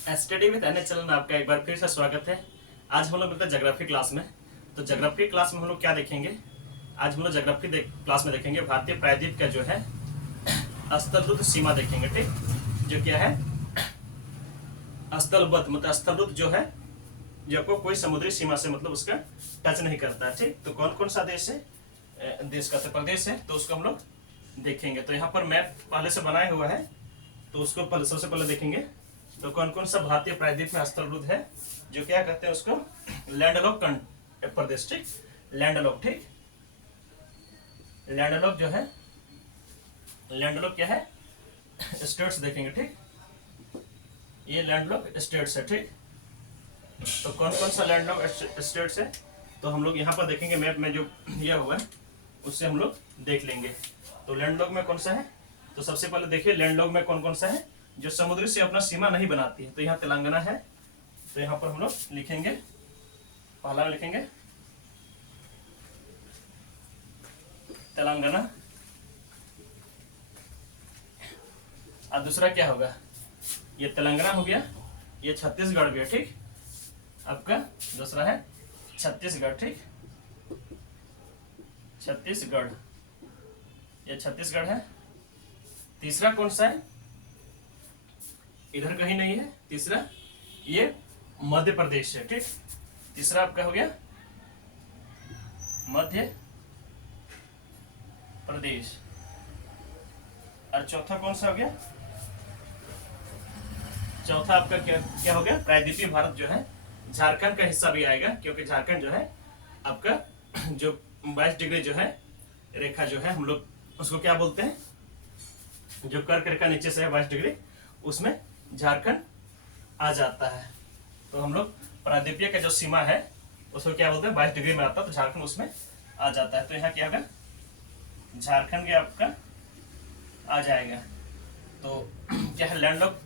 Study with NHL में आपका एक बार फिर से स्वागत है। आज हम लोग मिलते हैं ज्योग्राफी क्लास में। तो ज्योग्राफी क्लास में हम लोग क्या देखेंगे? आज हम लोग ज्योग्राफी क्लास में देखेंगे भारतीय प्रायद्वीप का जो है स्थलरुद्ध सीमा देखेंगे। ठीक, जो क्या है स्थलबद्ध मतलब स्थलरुद्ध जो है, जो आपको कोई समुद्री सीमा से मतलब उसका टच नहीं करता है। ठीक, तो कौन कौन सा देश है, देश का तो प्रदेश है, तो उसको हम लोग देखेंगे। तो यहाँ पर मैप पहले से बनाया हुआ है, तो उसको सबसे पहले देखेंगे। तो कौन कौन सा भारतीय प्रायद्वीप में स्थलरुद्ध है, जो क्या कहते हैं उसको लैंडलॉक प्रदेश। ठीक, लैंडलॉक। ठीक, लैंडलॉक जो है, लैंडलॉक क्या है, स्टेट्स देखेंगे। ठीक, ये लैंडलॉक स्टेट्स है। ठीक, तो कौन कौन सा लैंडलॉक स्टेट्स है, तो हम लोग यहाँ पर देखेंगे मैप में जो दिया हुआ है उससे हम लोग देख लेंगे। तो लैंडलॉक में कौन सा है, तो सबसे पहले देखिए लैंडलॉक में कौन कौन सा है जो समुद्र से अपना सीमा नहीं बनाती है। तो यहाँ तेलंगाना है, तो यहाँ पर हम लोग लिखेंगे, पहला में लिखेंगे तेलंगाना, और दूसरा क्या होगा, ये तेलंगाना हो गया, ये छत्तीसगढ़ भी है। ठीक, आपका दूसरा है छत्तीसगढ़। ठीक, छत्तीसगढ़, ये छत्तीसगढ़ है। तीसरा कौन सा है, इधर कहीं नहीं है। तीसरा ये मध्य प्रदेश है। ठीक, तीसरा आपका हो गया मध्य प्रदेश, और चौथा कौन सा हो गया, चौथा आपका क्या क्या हो गया, प्रायद्वीपीय भारत जो है झारखंड का हिस्सा भी आएगा, क्योंकि झारखंड जो है आपका जो 22 डिग्री जो है रेखा जो है, हम लोग उसको क्या बोलते हैं, जो कर्क रेखा नीचे से है 22 डिग्री, उसमें झारखंड आ जाता है। तो हम लोग प्रायद्वीपीय का जो सीमा है उसको क्या बोलते हैं, 22 डिग्री में आता है, तो झारखंड उसमें आ जाता है। तो यहाँ क्या होगा, झारखंड के आपका आ जाएगा। तो क्या है, लैंडलॉक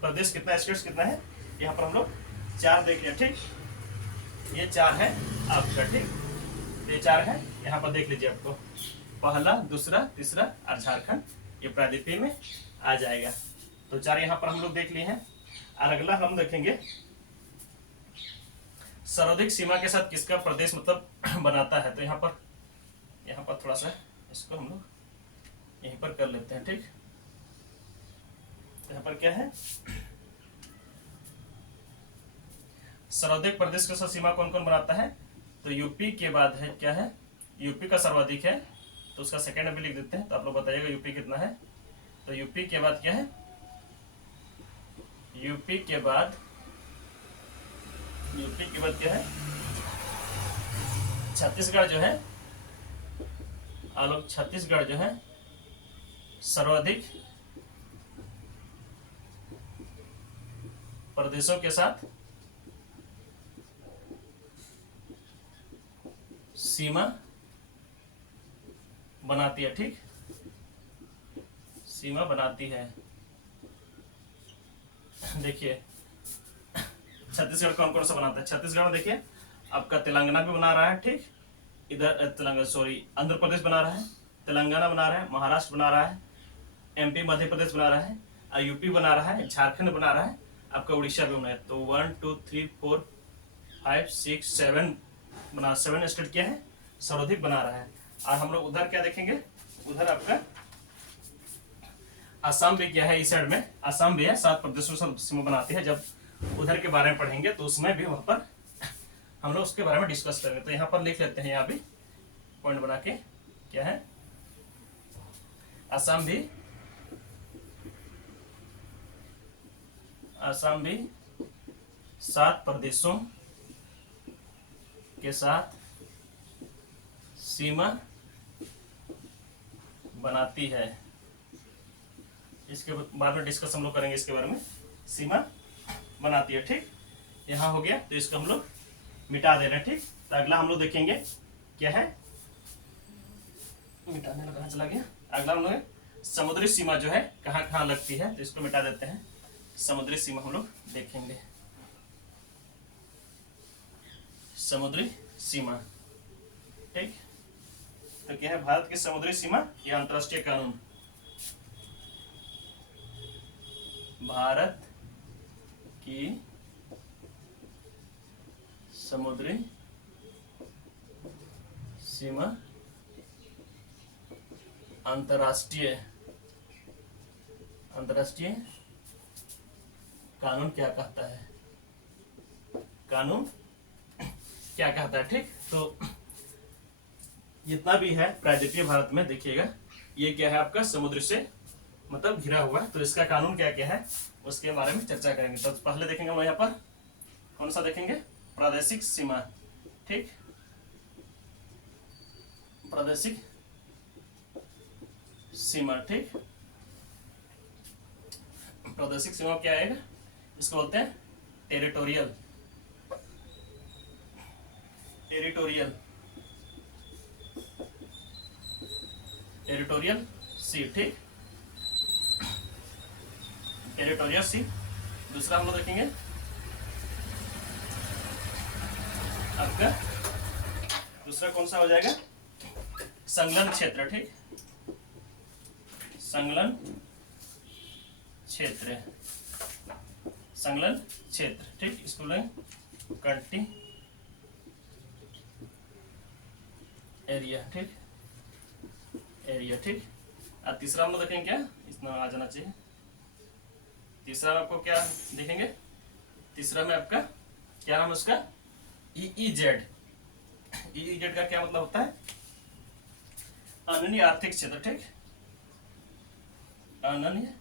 प्रदेश कितना, स्टेट्स कितना है, यहाँ पर हम लोग 4 देख लिया। ठीक, ये 4 है आपका। ठीक, ये 4 है, यहाँ पर देख लीजिए, आपको पहला, दूसरा, तीसरा और झारखंड ये प्रायद्वीपीय में आ जाएगा। तो 4 यहाँ पर हम लोग देख लिए हैं। और अगला हम देखेंगे सर्वाधिक सीमा के साथ किसका प्रदेश मतलब बनाता है। तो यहाँ पर थोड़ा सा इसको हम लोग यहीं पर कर लेते हैं। ठीक, यहाँ पर क्या है, सर्वाधिक प्रदेश के साथ सीमा कौन कौन बनाता है, तो यूपी के बाद है क्या है, यूपी का सर्वाधिक है, तो उसका सेकंड भी लिख देते हैं। तो आप लोग बताइएगा यूपी कितना है। तो यूपी के बाद क्या है, यूपी के बाद क्या है, छत्तीसगढ़ जो है, छत्तीसगढ़ जो है सर्वाधिक प्रदेशों के साथ सीमा बनाती है। ठीक, सीमा बनाती है। देखिए छत्तीसगढ़ कौन कौन सा बनाता है, छत्तीसगढ़ में देखिए आपका तेलंगाना भी बना रहा है। ठीक, इधर तेलंगाना सॉरी आंध्र प्रदेश बना रहा है, तेलंगाना बना रहा है, महाराष्ट्र बना रहा है, एमपी मध्य प्रदेश बना रहा है, यूपी बना रहा है, झारखंड बना रहा है, आपका उड़ीसा भी बना है। तो 1 2 3 4 5 6 7 बना, 7 स्टेट क्या है, सर्वाधिक बना रहा है। और हम लोग उधर क्या देखेंगे, उधर आपका असम भी क्या है, इस साइड में असम भी है, 7 प्रदेशों से सीमा बनाती है। जब उधर के बारे में पढ़ेंगे तो उसमें भी वहां पर हम लोग उसके बारे में डिस्कस करेंगे। तो यहाँ पर लिख लेते हैं, यहाँ भी पॉइंट बना के, क्या है, असम भी 7 प्रदेशों के साथ सीमा बनाती है। इसके बाद में डिस्कस हम लोग करेंगे, इसके बारे में सीमा बनाती है। ठीक, यहाँ हो गया, तो इसको हम लोग मिटा दे रहे हैं। ठीक, तो अगला हम लोग देखेंगे क्या है, मिटाने लगा, चला गया। अगला हम लोग समुद्री सीमा जो है कहाँ कहाँ लगती है, तो इसको मिटा देते हैं। समुद्री सीमा हम लोग देखेंगे, समुद्री सीमा। ठीक, तो क्या है, भारत की समुद्री सीमा या अंतरराष्ट्रीय कानून, भारत की समुद्री सीमा अंतर्राष्ट्रीय कानून क्या कहता है, कानून क्या कहता है। ठीक, तो जितना भी है प्रायद्वीपीय भारत में देखिएगा, ये क्या है आपका समुद्र से मतलब घिरा हुआ है, तो इसका कानून क्या क्या है उसके बारे में चर्चा करेंगे। तो पहले देखेंगे हम यहाँ पर कौन सा देखेंगे, प्रादेशिक सीमा। ठीक, प्रादेशिक सीमा। ठीक, प्रादेशिक सीमा क्या आएगा, इसको बोलते हैं टेरिटोरियल सी। ठीक, टेरिटोरियल सी। दूसरा हम लोग देखेंगे आपका, दूसरा कौन सा हो जाएगा, संलग्न क्षेत्र। ठीक, संलग्न क्षेत्र, ठीक, इसको लेंगे कंटी एरिया। ठीक, एरिया। ठीक, अब तीसरा हम लोग देखेंगे क्या, इसमें आ जाना चाहिए। तीसरा में आपको क्या देखेंगे, तीसरा में आपका क्या नाम है उसका, EEZ। EEZ का क्या मतलब होता है, अनन्य आर्थिक क्षेत्र। ठीक, अनन्य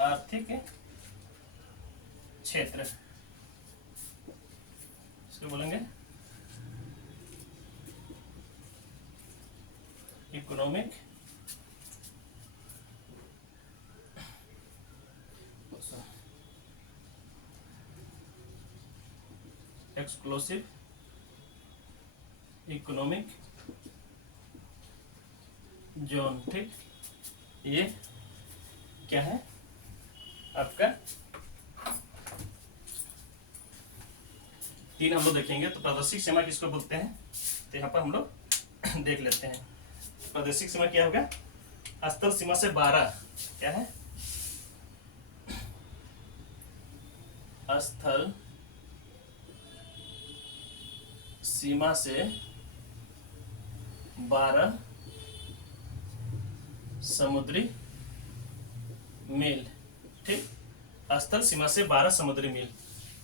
आर्थिक क्षेत्र, इसको बोलेंगे इकोनॉमिक एक्सक्लूसिव इकोनॉमिक जोन। ठीक, ये क्या है आपका, तीन हम लोग देखेंगे। तो प्रादेशिक सीमा किसको बोलते हैं, तो यहाँ पर हम लोग देख लेते हैं। प्रादेशिक सीमा क्या होगा, स्थल सीमा से 12, क्या है, स्थल सीमा से 12 समुद्री मील। ठीक, स्थल सीमा से 12 समुद्री मील।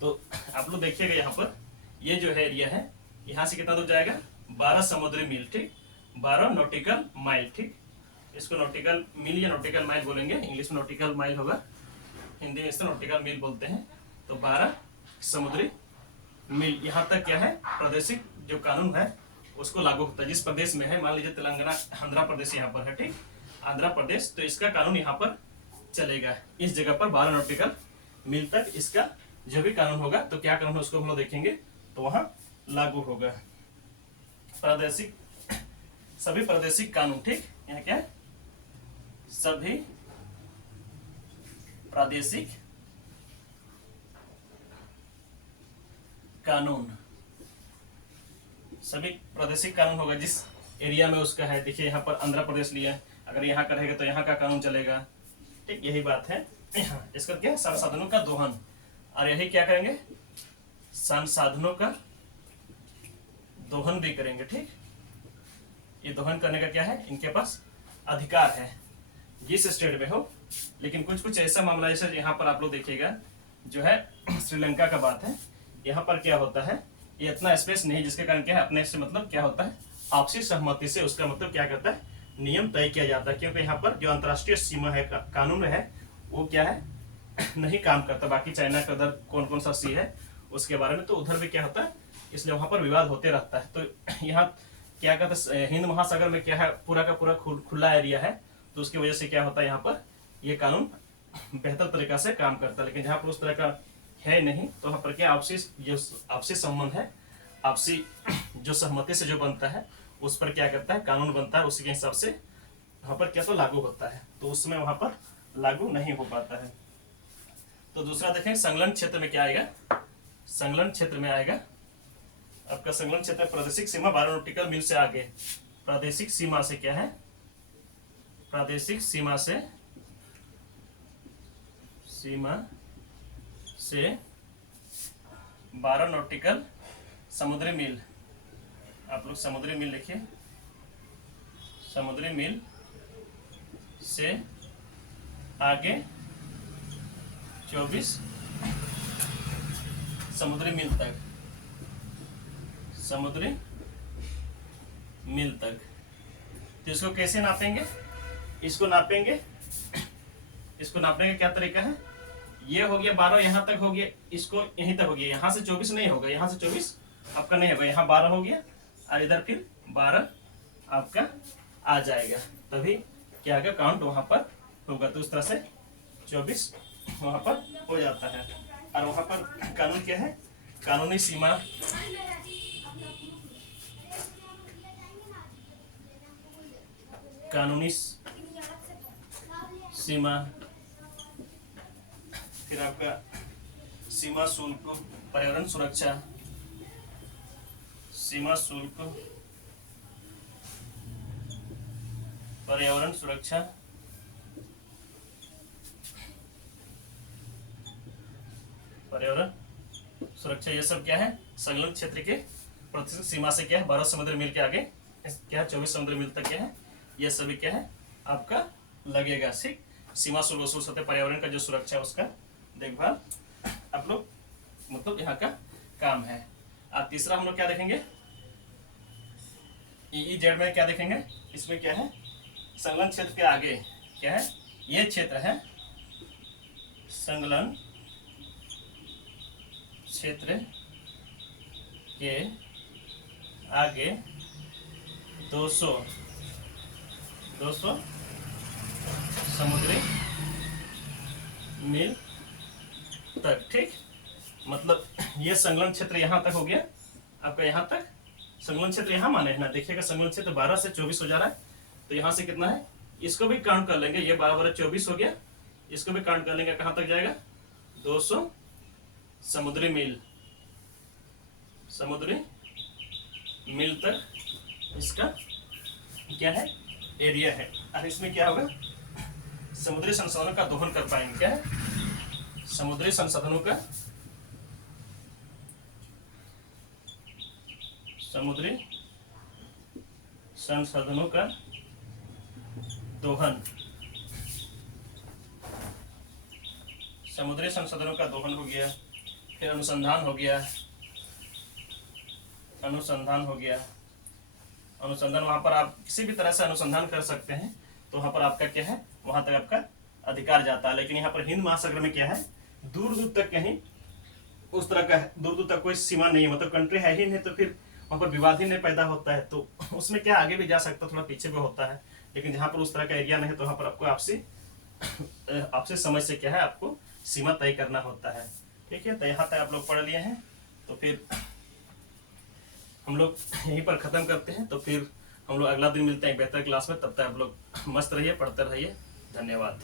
तो आप लोग देखिएगा यहाँ पर ये जो है एरिया है, यहाँ से कितना दूर जाएगा, 12 समुद्री मील। ठीक, 12 नॉटिकल माइल। ठीक, इसको नॉटिकल मील या नॉटिकल माइल बोलेंगे, इंग्लिश में नॉटिकल माइल होगा, हिंदी में इसको नॉटिकल मील बोलते हैं। तो 12 समुद्री मील यहाँ तक क्या है, प्रादेशिक जो कानून है उसको लागू होता है। जिस प्रदेश में है, मान लीजिए तेलंगाना, आंध्र प्रदेश यहाँ पर है। ठीक, आंध्र प्रदेश, तो इसका कानून यहाँ पर चलेगा। इस जगह पर 12 नॉटिकल मील तक इसका जो भी कानून होगा, तो क्या कानून है उसको हम लोग देखेंगे, तो वहां लागू होगा प्रादेशिक, सभी प्रादेशिक कानून। ठीक, यहाँ क्या है, सभी प्रादेशिक कानून, सभी प्रादेशिक कानून होगा जिस एरिया में उसका है। देखिए यहाँ पर आंध्र प्रदेश लिया, अगर यहाँ का रहेगा तो यहाँ का कानून चलेगा। ठीक, यही बात है। इसका क्या, संसाधनों का दोहन, और यही क्या करेंगे, संसाधनों का दोहन भी करेंगे। ठीक, ये दोहन करने का क्या है, इनके पास अधिकार है जिस स्टेट में हो। लेकिन कुछ कुछ ऐसा मामला, जैसे यहाँ पर आप लोग देखिएगा जो है श्रीलंका का बात है, यहाँ पर क्या होता है, ये इतना स्पेस नहीं, जिसके कारण क्या है, अपने से मतलब क्या होता है, आपसी सहमति से उसका मतलब क्या करता है, नियम तय किया जाता है। क्योंकि यहाँ पर जो अंतर्राष्ट्रीय सीमा है, कानून है, वो क्या है, नहीं काम करता। बाकी चाइना का उधर कौन कौन सा सी है उसके बारे में, तो उधर भी क्या होता है, इसलिए वहां पर विवाद होते रहता है। तो यहाँ क्या कहते हैं, हिंद महासागर में क्या है, पूरा का पूरा खुला एरिया है, तो उसकी वजह से क्या होता है, यहाँ पर ये कानून बेहतर तरीका से काम करता है। लेकिन जहाँ पर उस तरह का है नहीं, तो वहाँ पर क्या आपसी संबंध है, आपसी जो सहमति से जो बनता है उस पर क्या करता है, कानून बनता है, उसी के हिसाब से वहाँ पर क्या तो लागू होता है। तो उसमें वहाँ पर लागू नहीं हो पाता है। तो दूसरा देखें, संलग्न क्षेत्र में क्या आएगा, संलग्न क्षेत्र में आएगा आपका, संलग्न क्षेत्र प्रादेशिक सीमा 12 नॉटिकल मील से आगे, प्रादेशिक सीमा से क्या है, प्रादेशिक सीमा से से 12 नॉटिकल समुद्री मील, आप लोग समुद्री मील लिखिए, समुद्री मील से आगे 24 समुद्री मील तक, समुद्री मील तक। तो इसको कैसे नापेंगे? इसको नापेंगे, इसको नापने का क्या तरीका है? ये हो गया 12, यहाँ तक हो गया, इसको यहीं तक हो गया, यहाँ से 24 नहीं होगा, यहाँ से 24 आपका नहीं होगा, यहाँ 12 हो गया और इधर फिर 12 आपका आ जाएगा, तभी क्या आएगा काउंट वहां पर होगा। तो उस तरह से 24 वहां पर हो जाता है। और वहां पर कानून क्या है? कानूनी सीमा, कानूनी सीमा, फिर आपका सीमा शुल्क, पर्यावरण सुरक्षा, सीमा शुल्क, पर्यावरण सुरक्षा, पर्यावरण सुरक्षा, ये सब क्या है? संलग्न क्षेत्र के प्रतिशत सीमा से क्या है? 12 समुद्री मील के आगे क्या है? 24 समुद्री मील तक क्या है? ये सभी क्या है आपका लगेगा। ठीक, सीमा शुल्क वसूल होते, पर्यावरण का जो सुरक्षा है उसका देखभाल आप लोग मतलब यहाँ का काम है। अब तीसरा हम लोग क्या देखेंगे? EEZ में क्या देखेंगे? इसमें क्या है? संलग्न क्षेत्र के आगे क्या है? ये क्षेत्र है संलग्न क्षेत्र के आगे 200 समुद्री मील तक। ठीक, मतलब ये संलग्न क्षेत्र यहाँ तक हो गया आपका, यहाँ तक संलग्न क्षेत्र यहाँ माने है ना, देखिएगा संलग्न क्षेत्र 12 से 24 हो जा रहा है, तो यहाँ से कितना है? इसको भी काउंट कर लेंगे, ये 12 24 हो गया, इसको भी काउंट कर लेंगे, कहाँ तक जाएगा? 200 समुद्री मील, समुद्री मील तक इसका क्या है? एरिया है। और इसमें क्या होगा? समुद्री संसाधनों का दोहन कर पाएंगे। क्या है? समुद्री संसाधनों का, समुद्री संसाधनों का दोहन, समुद्री संसाधनों का दोहन हो गया। फिर अनुसंधान हो गया, अनुसंधान हो गया, अनुसंधान वहां पर आप किसी भी तरह से अनुसंधान कर सकते हैं, तो वहां पर आपका क्या है? वहां तक आपका अधिकार जाता है। लेकिन यहाँ पर हिंद महासागर में क्या है? दूर दूर तक कहीं उस तरह का दूर दूर तक कोई सीमा नहीं है, मतलब कंट्री है ही नहीं, तो फिर वहां पर विवाद ही नहीं पैदा होता है। तो उसमें क्या आगे भी जा सकता है, थोड़ा पीछे भी होता है। लेकिन जहाँ पर उस तरह का एरिया नहीं है, तो वहां पर आपको आपसे समझ से क्या है? आपको सीमा तय करना होता है। ठीक है, तो यहाँ तक आप लोग पढ़ लिए हैं, तो फिर हम लोग यहीं पर ख़त्म करते हैं। तो फिर हम लोग अगला दिन मिलते हैं एक बेहतर क्लास में, तब तक आप लोग मस्त रहिए, पढ़ते रहिए। धन्यवाद।